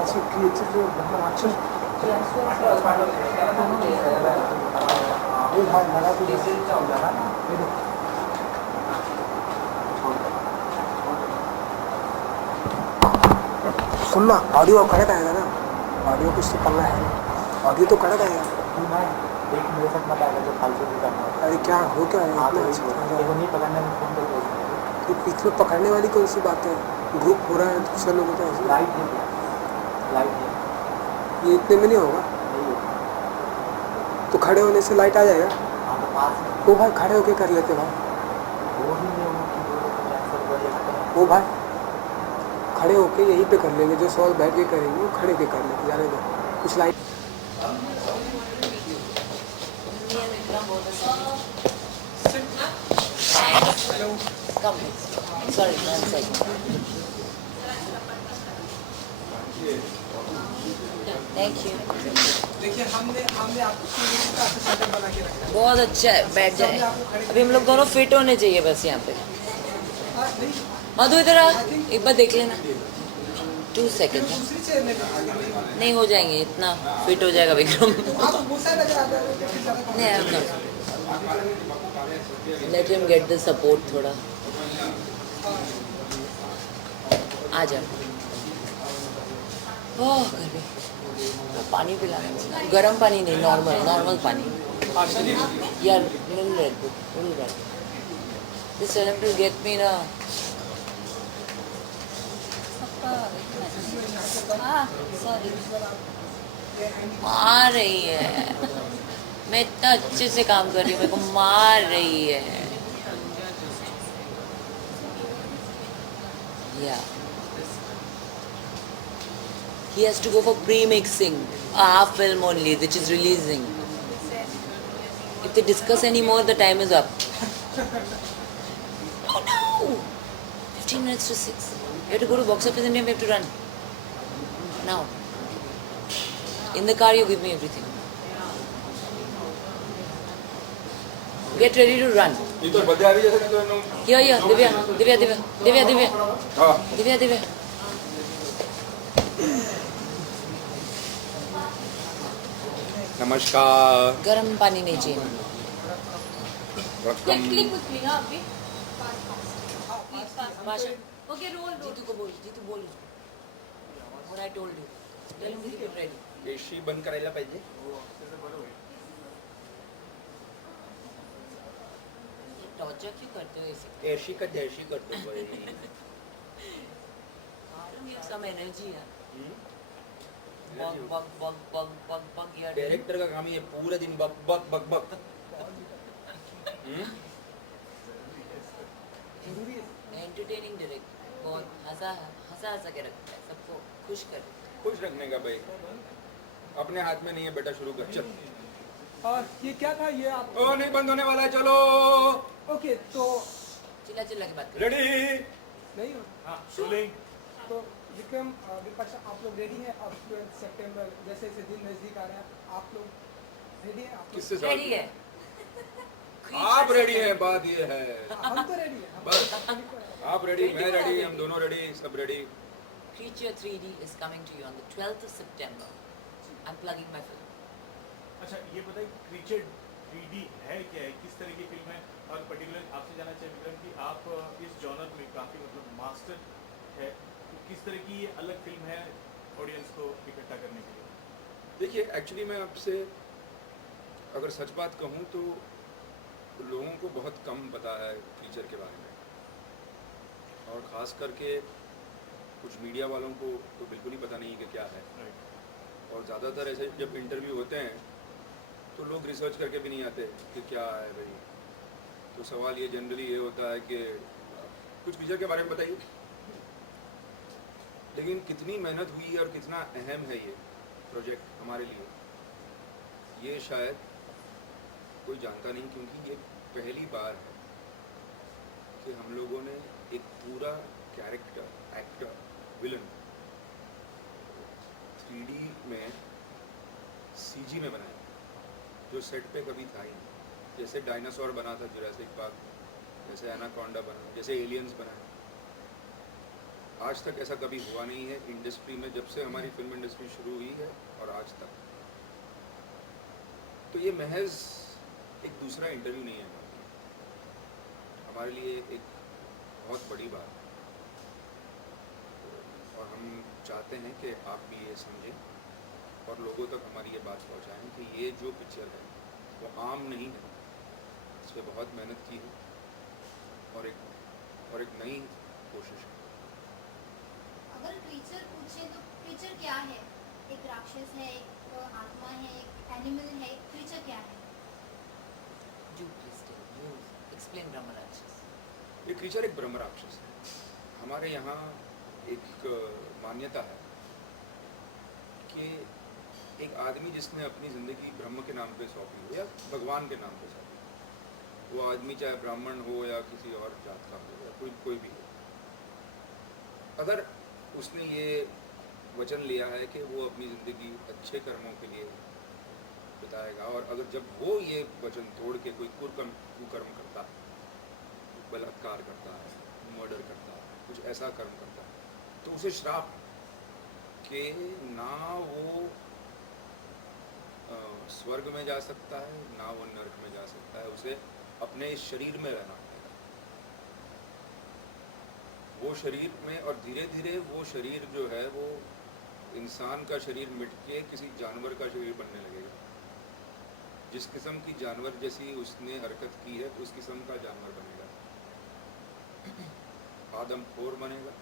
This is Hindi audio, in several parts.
अच्छा क्रिएचर जो राक्षस ये भाई लगा तो जैसे चल रहा है सुनना ऑडियो कड़क आएगा ना ऑडियो कुछ तो पल्ला है ऑडियो तो कड़क आएगा एक मेरे साथ मत आएगा जो फालतू भी करना अरे क्या हो क्या है देखो नहीं पकड़ने में फोन पे तो पीछे पकड़ने वाली कौन सी बात है ग्रुप हो रहा है दूसरे लोगों का ऐसे लाइट ये इतने में नहीं होगा तो खड़े होने से लाइट आ जाएगा वो भाई खड़े होके कर लेते भाई वो भाई खड़े होके यहीं पे कर लेंगे जो सॉल्व बैठ के करेंगे वो खड़े के कर लेंगे जाने दो कुछ light Sorry, 1 second. Thank you. देखिए हमने आपको सेटअप बना के रखा है बहुत अच्छा है बैठ जाए अभी हम लोग दोनों फिट होने चाहिए बस यहाँ पे मधु इधर आ एक बार देख लेना 2 सेकेंड दूसरी चेयर में नहीं हो जाएंगे इतना फिट हो जाएगा विक्रम आप गुस्सा नजर आता है नहीं I'm not. Let him get the support थोड़ा आ जा ओह गर्मी पानी पिलाना गर्म पानी नहीं नॉर्मल पानी यार little red just tell him to get me ना मार रही है मैं इतना अच्छे से काम कर रही हूँ मेरे को मार रही है Yeah. He has to go for pre-mixing, a half film only, which is releasing. If they discuss any more, the time is up. Oh no! 15 minutes to 6. You have to go to Box Office India, we have to run. Now. In the car, you give me everything. Get ready to run. Here, Divya. नमस्कार गर्म पानी नहीं चाहिए ओके रोल जीतू बोल what I told you tell him to get ready AC बंद करायला पाहिजे टॉर्चर क्यों करते हो ऐसे एसी का जैसी करतो भाई some energy है बग यार डायरेक्टर का काम ही है पूरा दिन बक एंटरटेनिंग डायरेक्ट बहुत हंसा के रखता है सबको खुश रखने का भाई अपने हाथ में नहीं है बेटा शुरू कर चल और ये क्या था ये आप ओ नहीं बंद होने वाला है चलो ओके तो चिल्ला के बात कर रेडी नहीं हो हाँ रोलिंग तो विक्रम विपक्ष आप लोग रेडी हैं अब 12 सितंबर जैसे जैसे दिन नजदीक आ रहा है आप लोग रेडी हैं आप किससे रेडी है आप रेडी हैं बात ये है हम तो रेडी हैं बस आप रेडी मैं रेडी हम दोनों रेडी सब ready Creature 3D is coming to you on the 12th of September. I'm plugging my film. अच्छा ये बताइए क्रीचर 3D है क्या है किस तरह की फिल्म है और पर्टिकुलर आपसे जानना चाहिए विक्रम कि आप इस जॉनर में काफ़ी मतलब मास्टर है तो किस तरह की ये अलग फिल्म है ऑडियंस को इकट्ठा करने के लिए देखिए एक्चुअली मैं आपसे अगर सच बात कहूँ तो लोगों को बहुत कम पता है फीचर के बारे में और ख़ास करके कुछ मीडिया वालों को तो बिल्कुल ही पता नहीं कि क्या है और ज़्यादातर ऐसे जब इंटरव्यू होते हैं तो लोग रिसर्च करके भी नहीं आते कि क्या है भाई तो सवाल ये जनरली ये होता है कि कुछ फीचर के बारे में बताइए लेकिन कितनी मेहनत हुई और कितना अहम है ये प्रोजेक्ट हमारे लिए ये शायद कोई जानता नहीं क्योंकि ये पहली बार है कि हम लोगों ने एक पूरा कैरेक्टर एक्टर विलन 3D में CG में बनाया जो सेट पे कभी था ही नहीं जैसे डायनासोर बना था जुरासिक पार्क जैसे एनाकोंडा बना जैसे एलियंस बना आज तक ऐसा कभी हुआ नहीं है इंडस्ट्री में, जब से हमारी फिल्म इंडस्ट्री शुरू हुई है और आज तक। तो ये महज एक दूसरा इंटरव्यू नहीं है हमारे लिए, एक बहुत बड़ी बात है। और हम चाहते हैं कि आप भी ये समझें और लोगों तक हमारी ये बात पहुंचाएं कि ये जो पिक्चर है वो आम नहीं है, इस पर बहुत मेहनत की है और एक नई कोशिश है। अगर क्रीचर पूछे तो क्रीचर क्या है? एक राक्षस है, एक आत्मा है, एक एनिमल है, एक क्रीचर क्या है? You please tell, you explain Brahma Rakshas. ये क्रीचर एक ब्रह्म राक्षस है। हमारे यहाँ एक मान्यता है कि एक आदमी जिसने अपनी ज़िंदगी ब्रह्म के नाम पे सौंपी हो या भगवान के नाम पे सौंपी हो, वो आदमी चाहे ब्राह्मण हो या किसी और जात का हो या कोई भी हो, अगर उसने ये वचन लिया है कि वो अपनी ज़िंदगी अच्छे कर्मों के लिए बिताएगा, और अगर जब वो ये वचन तोड़ के कोई कुकर्म करता है, बलात्कार करता है, मर्डर करता है, कुछ ऐसा कर्म करता है, तो उसे श्राप कि ना वो स्वर्ग में जा सकता है ना वो नरक में जा सकता है, उसे अपने शरीर में रहना पड़ेगा, वो शरीर में। और धीरे धीरे वो शरीर जो है वो इंसान का शरीर मिट के किसी जानवर का शरीर बनने लगेगा। जिस किस्म की जानवर जैसी उसने हरकत की है तो उस किस्म का जानवर बनेगा, आदमखोर बनेगा,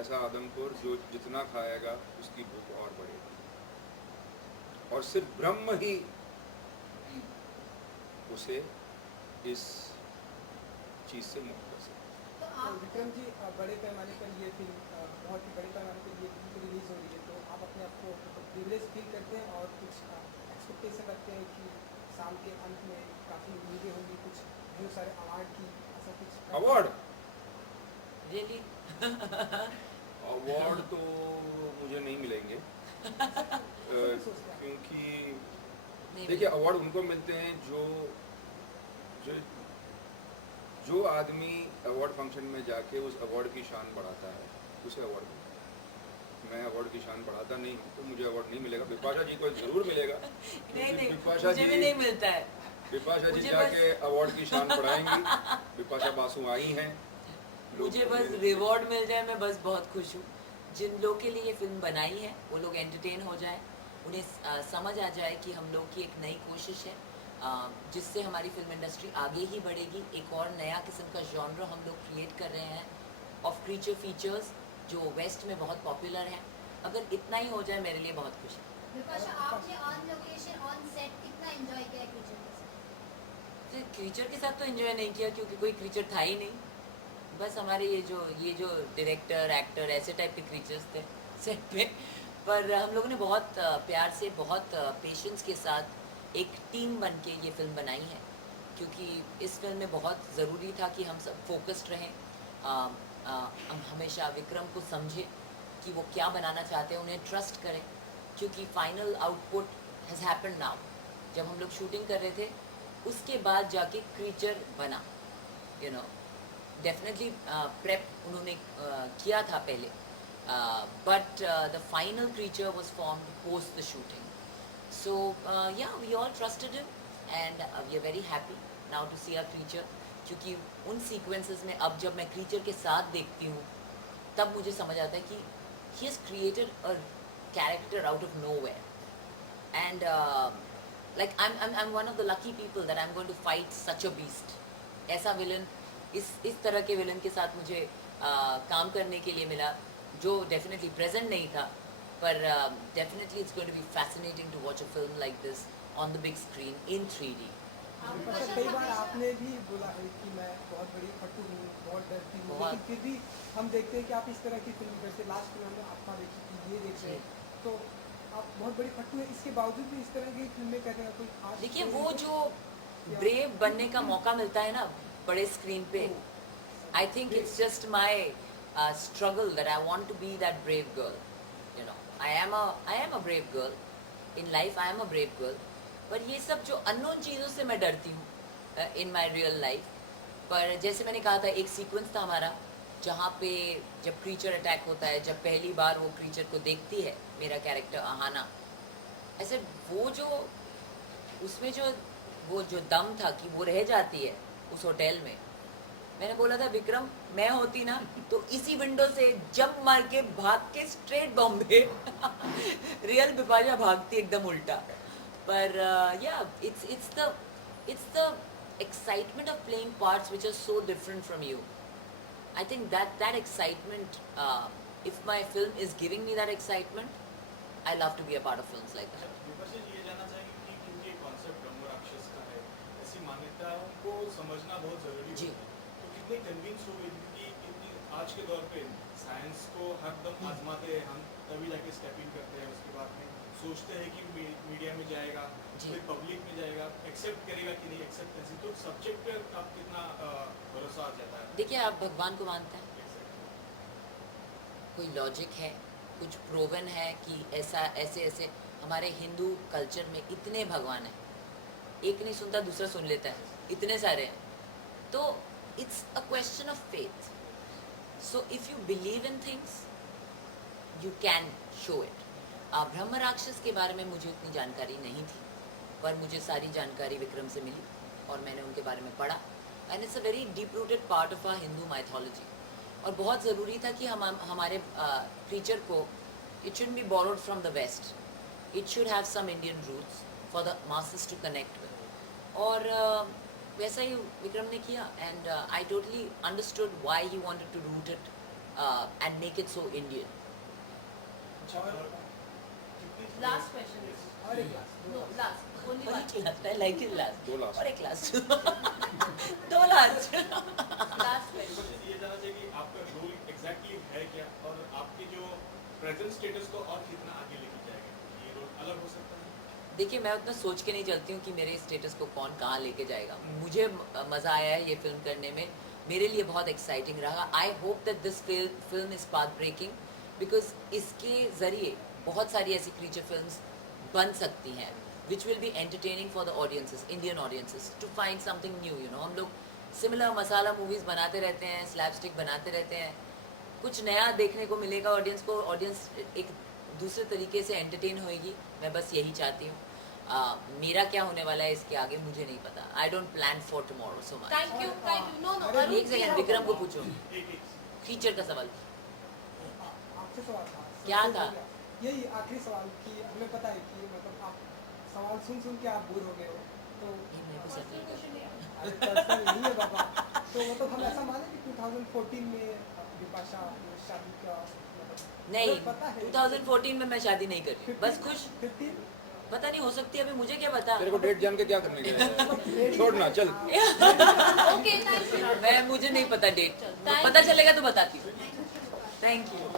ऐसा आदमखोर जो जितना खाएगा उसकी भूख और बढ़ेगी, और सिर्फ ब्रह्म ही उसे इस चीज़ से मुक्त कर सकता है। तो आप विक्रम जी, बड़े पैमाने पर ये फिल्म बहुत ही बड़े पैमाने पर ये फिल्म रिलीज हो रही है, तो आप अपने आप को प्रिविलेज फील करते हैं और कुछ एक्सपेक्टेशन रखते हैं कि साल के अंत में काफ़ी उम्मीदें होंगी, कुछ ढेर सारे अवार्ड की, ऐसा कुछ? Award Really? अवार्ड तो मुझे नहीं मिलेंगे क्योंकि देखिए अवार्ड उनको मिलते हैं जो जो जो आदमी अवार्ड फंक्शन में जाके उस अवार्ड की शान बढ़ाता है उसे अवार्ड मिलता है। मैं अवार्ड की शान बढ़ाता नहीं हूँ तो मुझे अवार्ड नहीं मिलेगा। बिपाशा जी को ज़रूर मिलेगा। नहीं, बिपाशा मुझे भी नहीं मिलता है। बिपाशा जी मुझे जाके अवार्ड की शान बढ़ाएंगी। बिपाशा बासु आई हैं, मुझे बस रिवॉर्ड मिल जाए, मैं बस बहुत खुश हूँ। जिन लोग के लिए ये फिल्म बनाई है वो लोग एंटरटेन हो जाए, उन्हें समझ आ जाए कि हम लोग की एक नई कोशिश है जिससे हमारी फिल्म इंडस्ट्री आगे ही बढ़ेगी। एक और नया किस्म का जॉनर हम लोग क्रिएट कर रहे हैं ऑफ क्रीचर फीचर्स जो वेस्ट में बहुत पॉपुलर है। अगर इतना ही हो जाए मेरे लिए बहुत खुशी है। विपाशा, आपने ऑन लोकेशन ऑन सेट कितना एंजॉय किया क्रीचर के साथ? क्रीचर के साथ तो एंजॉय नहीं किया क्योंकि कोई क्रीचर था ही नहीं। बस हमारे ये जो डायरेक्टर एक्टर ऐसे टाइप के क्रीचर्स थे सेट पे, पर हम लोगों ने बहुत प्यार से बहुत पेशेंस के साथ एक टीम बन के ये फिल्म बनाई है, क्योंकि इस फिल्म में बहुत ज़रूरी था कि हम सब फोकस्ड रहें। हम हमेशा विक्रम को समझें कि वो क्या बनाना चाहते हैं, उन्हें ट्रस्ट करें, क्योंकि final output has happened now. जब हम लोग शूटिंग कर रहे थे उसके बाद जाके क्रीचर बना, यू नो। डेफिनेटली प्रेप उन्होंने किया था पहले, but the final creature was formed post the shooting. So yeah, we all trusted him and we are very happy now to see our creature. क्योंकि उन सीक्वेंसेस में अब जब मैं क्रीचर के साथ देखती हूँ तब मुझे समझ आता है कि he has created a character out of nowhere and like I'm one of the lucky people that I'm going to fight such a beast. ऐसा विलन इस तरह के विलन के साथ मुझे काम करने के लिए मिला जो डेफिनेटली प्रेजेंट नहीं था, पर definitely it's going to be fascinating to watch a film like this on the big screen in 3D। Bipasha, कई बार आपने भी बोला है कि मैं बहुत बड़ी फट्टू हूँ, बहुत डरती हूँ, लेकिन फिर भी हम देखते हैं कि आप इस तरह की फिल्म करते। लास्ट में हमने आत्मा देखी थी, ये देख रहे हैं, तो आप बहुत बड़ी फट्टू है, इसके बावजूद भी इस तरह की फिल्में करने का कोई खास? देखिए वो जो ब्रेव बनने का मौका मिलता है ना बड़े स्क्रीन पे, I think it's just my struggle that I want to be that brave girl. You know, I am a brave girl in life. I am a brave girl. पर ये सब जो अननोन चीज़ों से मैं डरती हूँ in my real life. पर जैसे मैंने कहा था, एक सीक्वेंस था हमारा जहाँ पे जब क्रीचर अटैक होता है, जब पहली बार वो क्रीचर को देखती है मेरा कैरेक्टर आहाना, ऐसे वो जो उसमें जो वो जो दम था कि वो रह जाती है उस होटल में। मैंने बोला था विक्रम, मैं होती ना तो इसी विंडो से जंप मार के भाग के स्ट्रेट बॉम्बे रियल बिपाशा भागती एकदम उल्टा। पर या it's the excitement of playing parts which are so different from you. I think that excitement, if my film is giving me that excitement, I love to be a part of films like that. Vipasha जी, ये जानना चाहेंगे कि क्योंकि कॉन्सेप्ट ब्रह्म राक्षस का है, ऐसी मान्यताओं को समझना बहुत जरूरी जी। है। तो कितने कन्विंस हो गए, क्योंकि इतनी आज के दौर पे साइंस को हरदम आजमाते हैं हम, तभी जाके स्टेप इन करते हैं, उसके बाद में सोचते हैं कि मीडिया में जाएगा, जी। फिर पब्लिक में जाएगा, एक्सेप्ट करेगा कि नहीं एक्सेप्टेंसी, तो सब्जेक्ट पे आप कितना भरोसा आ जाता है? देखिए, आप भगवान को मानते हैं, कोई लॉजिक है, कुछ प्रूवन है कि ऐसा ऐसे ऐसे हमारे हिंदू कल्चर में इतने भगवान हैं, एक नहीं सुनता दूसरा सुन लेता है, इतने सारे हैं। तो it's a question of faith. So if you believe in things you can show it. ब्रह्म राक्षस के बारे में मुझे उतनी जानकारी नहीं थी, पर मुझे सारी जानकारी विक्रम से मिली और मैंने उनके बारे में पढ़ा। And it's a very deep rooted part of our Hindu mythology. और बहुत ज़रूरी था कि हम हमारे क्रीचर को, it should be borrowed from the west, it should have some Indian roots for the masses to connect with. और वैसा ही विक्रम ने किया। And I totally understood why he wanted to root it and make it so Indian. Last question. और एक लास्ट No, last. Only और one. एक last, I like it last. दो last. और एक लास्ट दो लास्ट। Last question. विपाशा जी, ये जानना चाहिए कि आपका रोल एग्जैक्टली है क्या, और आपके जो प्रेजेंट स्टेटस को और कितना आगे लेके जाएगा, ये रोल अलग हो सकता है? देखिए, मैं उतना सोच के नहीं चलती हूँ कि मेरे स्टेटस को कौन कहाँ लेके जाएगा। मुझे मज़ा आया है ये फिल्म करने में, मेरे लिए बहुत एक्साइटिंग रहा। I hope that this film is path breaking, because इसके ज़रिए बहुत सारी ऐसी क्रीचर फिल्म्स बन सकती हैं which will be entertaining for the audiences, Indian audiences, to find something new. You know, हम लोग सिमिलर मसाला मूवीज़ बनाते रहते हैं, स्लैपस्टिक बनाते रहते हैं, कुछ नया देखने को मिलेगा ऑडियंस को, ऑडियंस एक दूसरे तरीके से एंटरटेन होएगी। मैं बस यही चाहती हूँ। मेरा क्या होने वाला है इसके आगे मुझे नहीं पता। I don't plan for tomorrow so much. Thank you. Thank you. No, no. अरे, Arun, एक सेकंड, विक्रम को पूछो एक क्रीचर का सवाल। आपसे सवाल था। क्या था? यही आखिरी सवाल कि हमें पता है कि मतलब आप सवाल सुन सुन के आप बोर हो गए हो, तो ये मेरे को settle कर। अरे पर्सनल नहीं है बाबा। तो मतलब हम ऐसा माने कि 2014 में विपाशा शादी का मतलब नहीं, हमें पता है 2014 में मैं शादी नहीं कर रही हूँ, बस खुश। 15 पता नहीं, हो सकती है, अभी मुझे क्या पता। तेरे को डेट जान के क्या करने के लिए? छोड़ना चल। Okay, thank you. मैं मुझे नहीं पता डेट, Thank पता चलेगा तो बताती हूँ। Thank you.